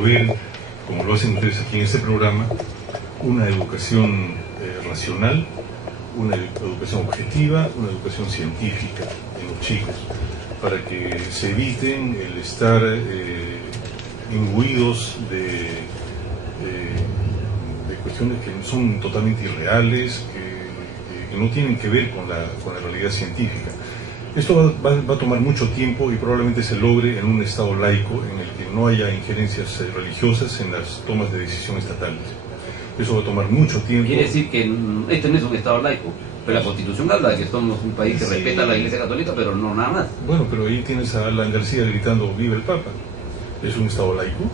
promover, como lo hacen ustedes aquí en este programa, una educación racional, una educación objetiva, una educación científica en los chicos, para que se eviten el estar imbuidos de cuestiones que son totalmente irreales, que no tienen que ver con la realidad científica. Esto va a tomar mucho tiempo y probablemente se logre en un Estado laico en el que no haya injerencias religiosas en las tomas de decisión estatales. Eso va a tomar mucho tiempo. Quiere decir que este no es un Estado laico, pero la Constitución habla de que somos un país que respeta a la Iglesia Católica, pero no nada más. Bueno, pero ahí tienes a Alan García gritando "Viva el Papa". ¿Es un Estado laico?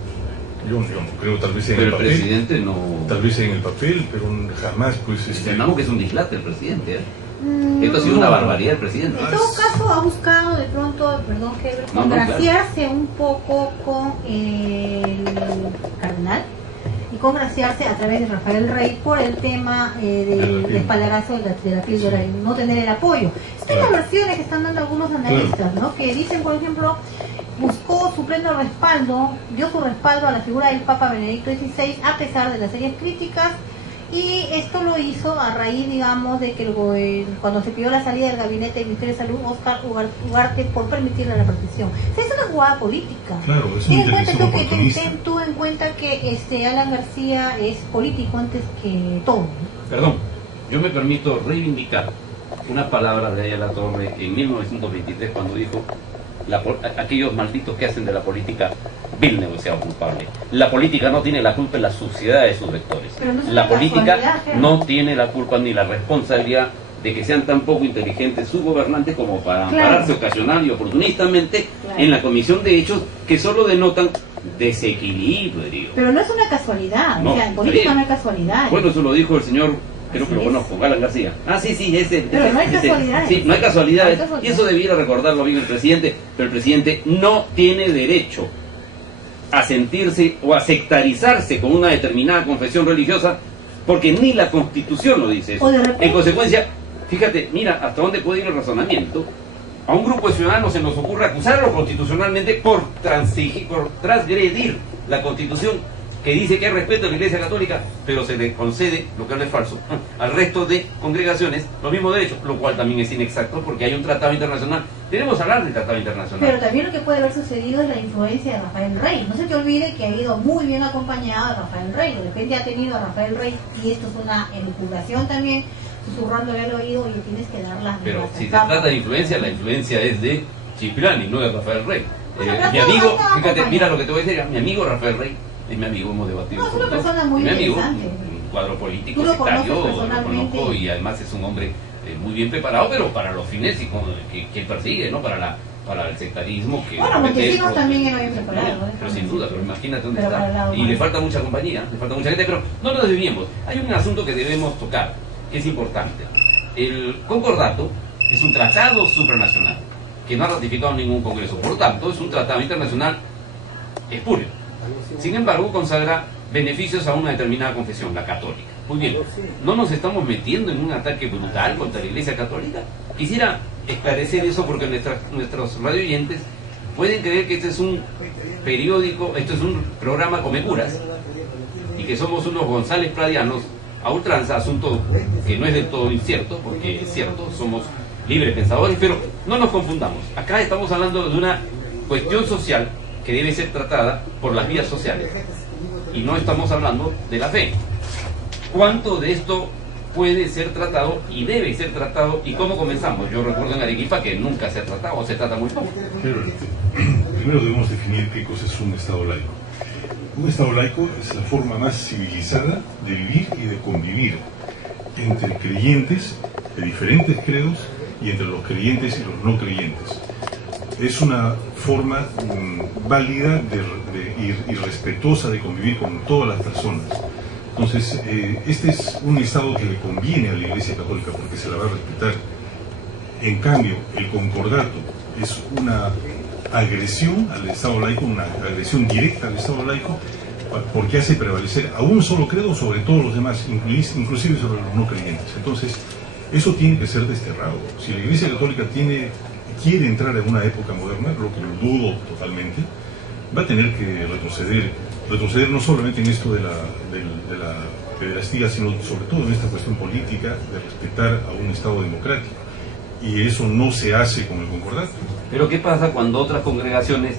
Yo no creo, tal vez en el papel. Pero el presidente no... Tal vez en el papel, pero jamás pues... Entendamos que es un dislate el presidente, ¿eh? Esto ha sido una barbaridad el presidente. En todo caso ha buscado de pronto, perdón, que congraciarse un poco con el cardenal y congraciarse a través de Rafael Rey por el tema del espaldarazo de la píldora y no tener el apoyo. Estas son las versiones que están dando algunos analistas, ¿no? Que dicen, por ejemplo, buscó su pleno respaldo, dio su respaldo a la figura del Papa Benedicto XVI a pesar de las serias críticas. Y esto lo hizo a raíz, digamos, de que cuando se pidió la salida del gabinete del Ministerio de Salud, Óscar Ugarte, por permitirle la repartición. O sea, es una jugada política. Claro, es una intervención oportunista. Ten tú en cuenta que Alan García es político antes que todo, ¿no? Perdón, yo me permito reivindicar unas palabras de Ayala Torre en 1923 cuando dijo: aquellos malditos que hacen de la política vil negociado culpable. La política no tiene la culpa en la suciedad de sus vectores. No, la política no tiene la culpa ni la responsabilidad de que sean tan poco inteligentes sus gobernantes como para ampararse ocasional y oportunistamente en la comisión de hechos que solo denotan desequilibrio. Pero no es una casualidad, o sea, en política no hay casualidad. Bueno, eso lo dijo el señor, creo que lo conozco, Alan García. Ah, sí, ese. Pero no hay casualidades. Sí, no hay casualidades. Y eso debiera recordarlo bien el presidente, pero el presidente no tiene derecho a sentirse o a sectarizarse con una determinada confesión religiosa, porque ni la Constitución lo dice eso. En consecuencia, fíjate, mira hasta dónde puede ir el razonamiento. A un grupo de ciudadanos se nos ocurre acusarlo constitucionalmente por transgredir la Constitución, que dice que hay respeto a la Iglesia Católica, pero se le concede, lo que no es falso, al resto de congregaciones los mismos derechos, lo cual también es inexacto porque hay un tratado internacional. Tenemos que hablar del tratado internacional. Pero también lo que puede haber sucedido es la influencia de Rafael Rey. No se te olvide que ha ido muy bien acompañado de Rafael Rey. De repente ha tenido a Rafael Rey, y esto es una elucubración también, susurrándole al oído, y tienes que dar las... Pero si se trata de influencia, la influencia es de Cipriani, no de Rafael Rey. Mi amigo, fíjate, mira lo que te voy a decir, mi amigo Rafael Rey es mi amigo, hemos debatido. No, es una persona muy interesante. Un cuadro político sectario, lo conozco, y además es un hombre muy bien preparado, pero para los fines que persigue, ¿no? Para el sectarismo. Bueno, Montesinos también era bien preparado. Pero sin duda, pero imagínate dónde está. Y le falta mucha compañía, le falta mucha gente, pero no nos desviemos. Hay un asunto que debemos tocar, que es importante. El concordato es un tratado supranacional que no ha ratificado ningún congreso, por tanto es un tratado internacional espurio. Sin embargo, consagra beneficios a una determinada confesión, la católica. Muy bien, ¿no nos estamos metiendo en un ataque brutal contra la Iglesia Católica? Quisiera esclarecer eso porque nuestros radioyentes pueden creer que este es un periódico, esto es un programa come curas, y que somos unos González Pradianos a ultranza, asunto que no es del todo incierto, porque es cierto, somos libres pensadores, pero no nos confundamos. Acá estamos hablando de una cuestión social que debe ser tratada por las vías sociales, y no estamos hablando de la fe. ¿Cuánto de esto puede ser tratado y debe ser tratado, y cómo comenzamos? Yo recuerdo en Arequipa que nunca se ha tratado, o se trata muy poco. Primero debemos definir qué cosa es un Estado laico. Un Estado laico es la forma más civilizada de vivir y de convivir entre creyentes de diferentes credos y entre los creyentes y los no creyentes. Es una forma válida y respetuosa de convivir con todas las personas. Entonces, este es un Estado que le conviene a la Iglesia Católica porque se la va a respetar. En cambio, el concordato es una agresión al Estado laico, una agresión directa al Estado laico, porque hace prevalecer a un solo credo sobre todos los demás, inclusive sobre los no creyentes. Entonces, eso tiene que ser desterrado. Si la Iglesia Católica quiere entrar en una época moderna, lo que lo dudo totalmente, va a tener que retroceder retroceder no solamente en esto de la pederastía, sino sobre todo en esta cuestión política de respetar a un Estado democrático. Y eso no se hace con el concordato. Pero ¿qué pasa cuando otras congregaciones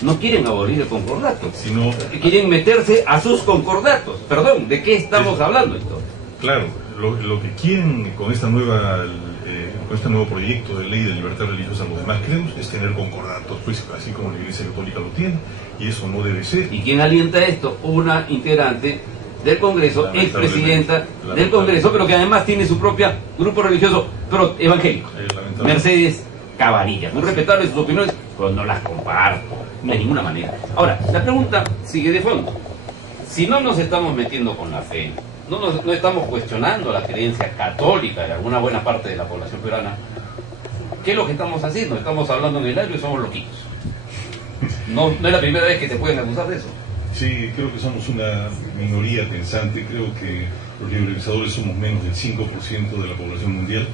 no quieren abolir el concordato, sino quieren meterse a sus concordatos? Perdón, ¿de qué estamos hablando entonces? Claro, lo que quieren con esta nueva con este nuevo proyecto de ley de libertad religiosa a los demás credos es tener concordatos, pues así como la Iglesia Católica lo tiene, y eso no debe ser. ¿Y quién alienta esto? Una integrante del Congreso, expresidenta del Congreso, pero que además tiene su propio grupo religioso evangélico, Mercedes Cabanillas. Muy respetable sus opiniones, pero no las comparto de ninguna manera. Ahora, la pregunta sigue de fondo. Si no nos estamos metiendo con la fe, no estamos cuestionando la creencia católica de alguna buena parte de la población peruana, ¿qué es lo que estamos haciendo? Estamos hablando en el aire y somos loquitos. No es la primera vez que te pueden acusar de eso. Sí, creo que somos una minoría pensante. Creo que los liberalizadores somos menos del 5% de la población mundial.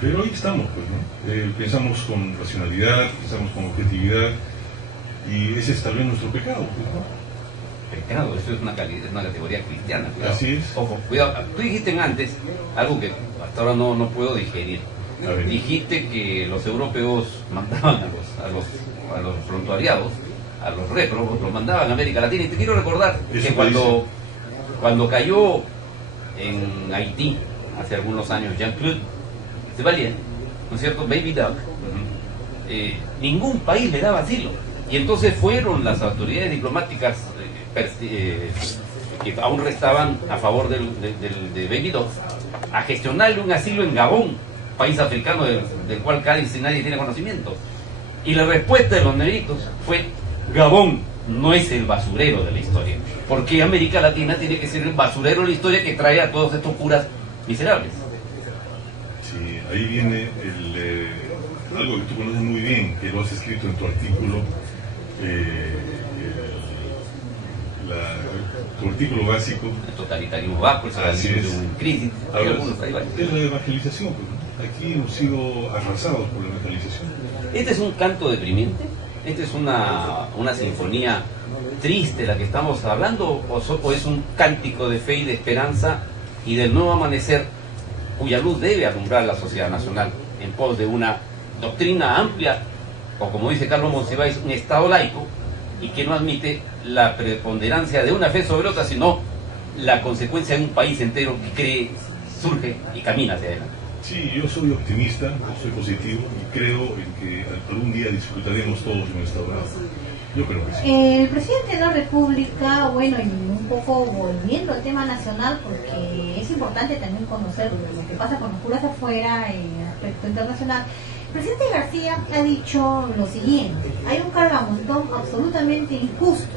Pero ahí estamos, pues, ¿no? Pensamos con racionalidad, pensamos con objetividad, y ese es tal vez nuestro pecado, pues, ¿no? Pecado, esto es una categoría cristiana, cuidado. Así es. Ojo, cuidado. Tú dijiste antes algo que hasta ahora no puedo digerir. Dijiste que los europeos mandaban a los voluntariados, a los réprobos, los mandaban a América Latina. Y te quiero recordar que cuando cayó en Haití, hace algunos años, Jean-Claude Duvalier, ¿no es cierto?, Baby Doc, ningún país le daba asilo. Y entonces fueron las autoridades diplomáticas que aún restaban a favor de Baby Doc a gestionarle un asilo en Gabón, país africano del cual casi nadie tiene conocimiento. Y la respuesta de los negritos fue: Gabón no es el basurero de la historia, porque América Latina tiene que ser el basurero de la historia que trae a todos estos curas miserables. Sí, ahí viene algo que tú conoces muy bien, que lo has escrito en tu artículo, tu artículo básico. El totalitarismo vasco, el socialismo en crisis. Es la evangelización, pues. Aquí hemos sido arrasados por la evangelización. Este es un canto deprimente, esta es una sinfonía triste la que estamos hablando, o es un cántico de fe y de esperanza y del nuevo amanecer cuya luz debe alumbrar la sociedad nacional en pos de una doctrina amplia, o como dice Carlos Monsiváis, un Estado laico, y que no admite la preponderancia de una fe sobre otra, sino la consecuencia de un país entero que cree, surge y camina hacia adelante. Sí, yo soy optimista, soy positivo y creo en que algún día disfrutaremos todos de un Estado laico. Yo creo que sí. El presidente de la República, bueno, y un poco volviendo al tema nacional, porque es importante también conocer lo que pasa con los curas afuera en aspecto internacional. El presidente García ha dicho lo siguiente: hay un cargamontón absolutamente injusto.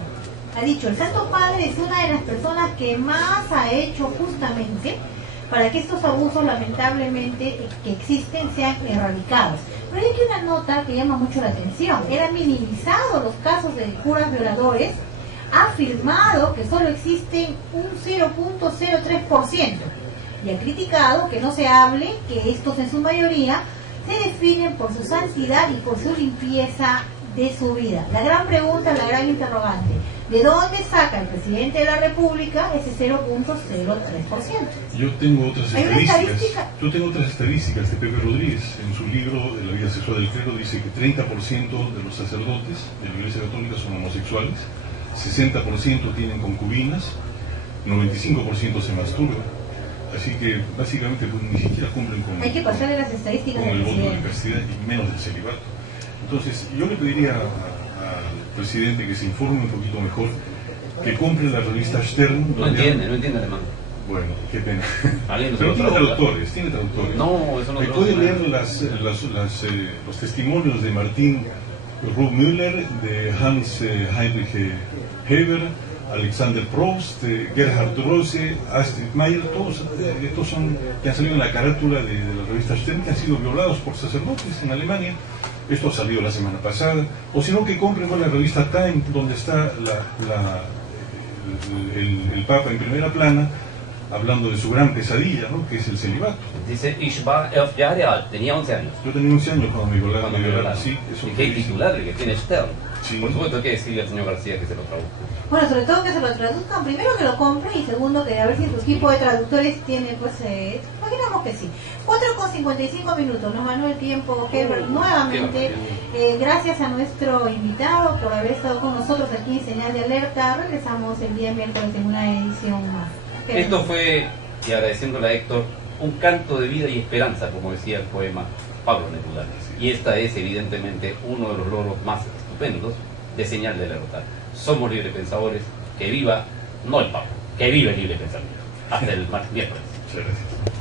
Ha dicho: el Santo Padre es una de las personas que más ha hecho justamente para que estos abusos lamentablemente que existen sean erradicados. Pero hay aquí una nota que llama mucho la atención. Él ha minimizado los casos de curas violadores, ha afirmado que solo existen un 0.03% y ha criticado que no se hable que estos en su mayoría se definen por su santidad y por su limpieza de su vida. La gran pregunta, la gran interrogante: ¿de dónde saca el presidente de la República ese 0.03%? Yo tengo otras estadísticas de Pepe Rodríguez. En su libro de la vida sexual del clero dice que 30% de los sacerdotes de la Iglesia Católica son homosexuales, 60% tienen concubinas, 95% se masturban. Así que básicamente pues, ni siquiera cumplen con, hay que pasarle las estadísticas con el voto de castidad y menos del celibato. Entonces yo le pediría al presidente que se informe un poquito mejor, que compre la revista Stern. No entiende alemán. Bueno, qué pena. Pero tiene traductores. No, eso no. Puede leer los testimonios de Martin Ruhmüller, de Hans Heinrich Heber, Alexander Proust, Gerhard Rose, Astrid Mayer, todos estos son que han salido en la carátula de la revista Stern, que han sido violados por sacerdotes en Alemania. Esto ha salido la semana pasada. O si no, que compren con la revista Time, donde está el Papa en primera plana, hablando de su gran pesadilla, ¿no?, que es el celibato. Dice: Ich war 11 Jahre alt, tenía 11 años. Yo tenía 11 años cuando me violaron. Sí, eso es el titular que tiene Stern. Sí. Por supuesto, hay que decirle al señor García que se lo traduzca. Bueno, sobre todo que se lo traduzcan, primero que lo compre y segundo que a ver si su equipo de traductores tiene, pues, imaginamos que sí. 4:55, nos ganó el tiempo, Herbert, nuevamente. Gracias a nuestro invitado por haber estado con nosotros aquí en Señal de Alerta. Regresamos el día miércoles en una edición más. Esto fue, y agradeciéndole a Héctor, un canto de vida y esperanza, como decía el poema Pablo Neruda. Y esta es evidentemente uno de los logros más estupendos de Señal de Alerta. Somos libre pensadores, que viva, no el Pablo, que viva el libre pensamiento. Hasta el miércoles. Muchas gracias.